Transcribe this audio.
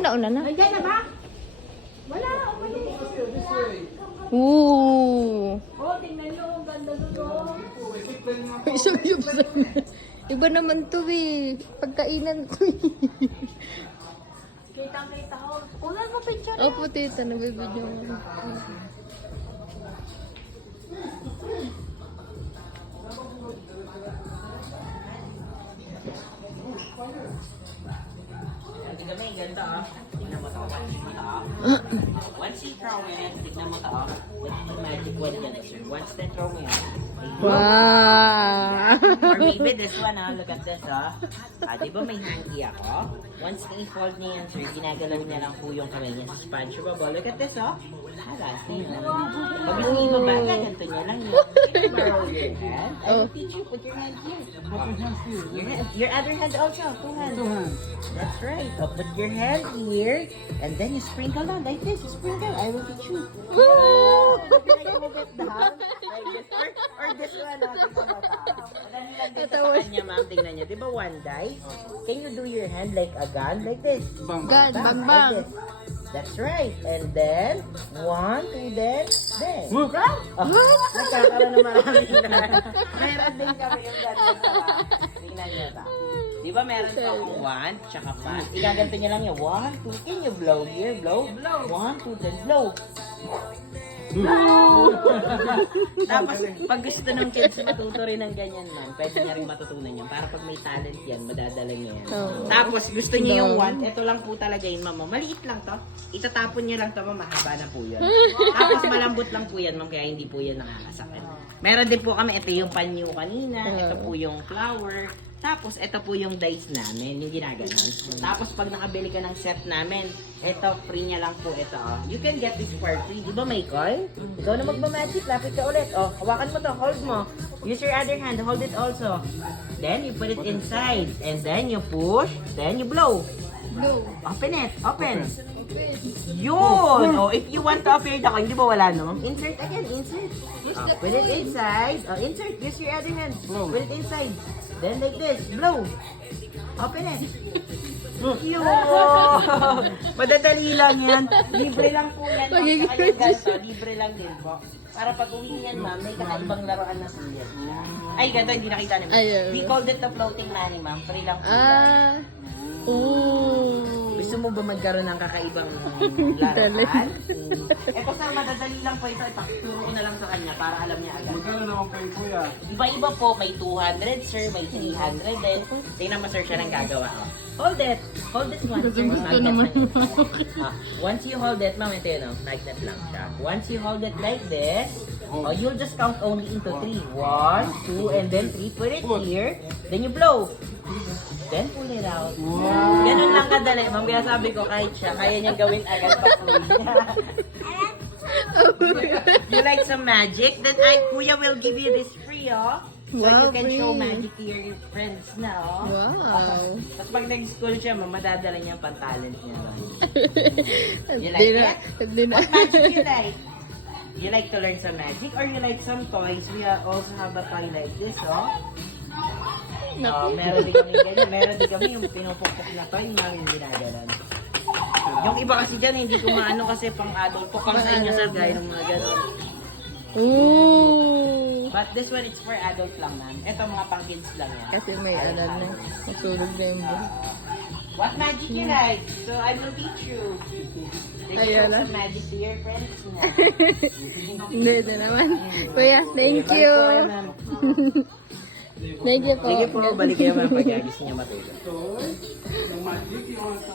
Nauna na. Nandiyan na ba? Wala, umalis. Ooh. Oh, tingnan nyo, ang ganda nun. Isuyup sa iba naman to eh. Pagkainan to eh. Kitang-kita ko. Kunan mo picture. Opo, tita. Nagbibidyo mo. Tignan mo yung ganda ah. Tignan mo to. Once you throw it, tignan mo to ah. Ito yung magic wand yan sir. Once na throw mo yan. Wow. Or maybe this one ah. Look at this ah. Di ba may hanky ako? Once na-fold niya yan sir, ginagalaw niya lang po yung kamay niya sa sponge bubble. Look at this ah. Pag gusto niyo mabaga, ganito niya lang yun. Borrow your hand. I will teach you. Put your hand here. Your other hand also. Two hands. That's right. So put your hand here, and then you sprinkle down like this. You sprinkle. I will teach you. Woo! Like this. Or this one. Madali lang din sa kanya, ma'am. Tingnan niyo. Di ba one dice? Can you do your hand like a gun? Like this. Gan, Bang, bang, like bang. this. That's right. And then, 1, 2, then. Oh, nagkakaroon ng maraming ganun. Meron din kami yung ganun. Tingnan niyo ta. Di ba meron po akong 1, tsaka 5. Igaganto niya lang yung 1, 2, can you blow here? Blow. 1, 2, then blow. Tapos, pag gusto ng kids matuto rin ng ganyan man, pwede niya rin matutunan yan. Para pag may talent yan, madadala niya yan. Tapos, gusto niya yung one, ito lang po talaga yun, mama. Maliit lang to. Itatapon niya lang to, mama. Mahaba na po yun. Tapos, malambot lang po yan, ma'am. Kaya hindi po yan nakakasakit. Meron din po kami, ito yung panyo kanina. Ito po yung flower. Tapos, ito po yung dice namin, yung ginaganon. Tapos, pag nakabili ka ng set namin, ito, free niya lang po ito. Oh. You can get this for free. Di ba may coin? Ikaw na magmamagic, lapit ka ulit. Oh, hawakan mo to, hold mo. Use your other hand, hold it also. Then, you put it inside. And then, you push. Then, you blow. Blow. Open it. Open. Yun! Oh, if you want to operate ako, hindi ba wala no? Insert again, insert. Oh, put it inside. Oh, insert. Use your other hand. Put it inside. Then like this, blow. Open it. Yun! Madadali lang yan. Libre lang po yan. Saka yung ganito, libre lang din po. Para pag uwi yan, ma'am, may kakaibang laruan na sulit. Ay, ganito, hindi nakita ni ma'am. Ayun. We called it the floating money, ma'am. Free lang po yan. Ooh. Gusto mo ba magkaroon ng kakaibang laruan? Ito sir, madadali lang po ito. Ipakituro ko na lang sa kanya para alam niya agad. Magkano naman po yung kuya? Iba-iba po, may 200 sir, may 300 din. Tingnan mo sir siya nang gagawa. Hold it! Hold this one sir. Gusto naman. Once you hold it, ma'am, ito yun, magnet lang siya. Once you hold it like this, you'll just count only into 3. 1, 2, and then 3. Put it here. Then you blow. Then pull it out. Wow. Ganun lang kadali. Ma'am, kaya sabi ko kahit siya, kaya niya gawin agad pag uwi niya. You like some magic? Then Kuya will give you this free, oh. So Wow, you can show free. magic to your friends na, oh. Wow. Tapos pag nag-school siya, ma'am, madadala niya ang pantalent niya. Hindi like na. it? Hindi na. What magic you like? You like to learn some magic or you like some toys? We also have a toy like this, oh. Meron din kami ganyan. Meron din kami yung pinupukpok na toy, ma'am, yung ginagalan. Yung iba kasi dyan, hindi ko maano kasi pang adult po. Pang sa inyo, sir, gaya ng mga gano'n. Ooh. But this one, it's for adult lang, ma'am. Ito, mga pang kids lang yan. Kasi may alam na. Matulog na yung buhay. What magic you like? So, I will teach you. They can Ayan show na. some magic to your friends na. Hindi na naman. Kuya, thank Balik you. po kayo, ma'am. Thank you po. Sige po, balik kayo, ma'am, pag gusto niya matulog. Ito, ng magic, yung mga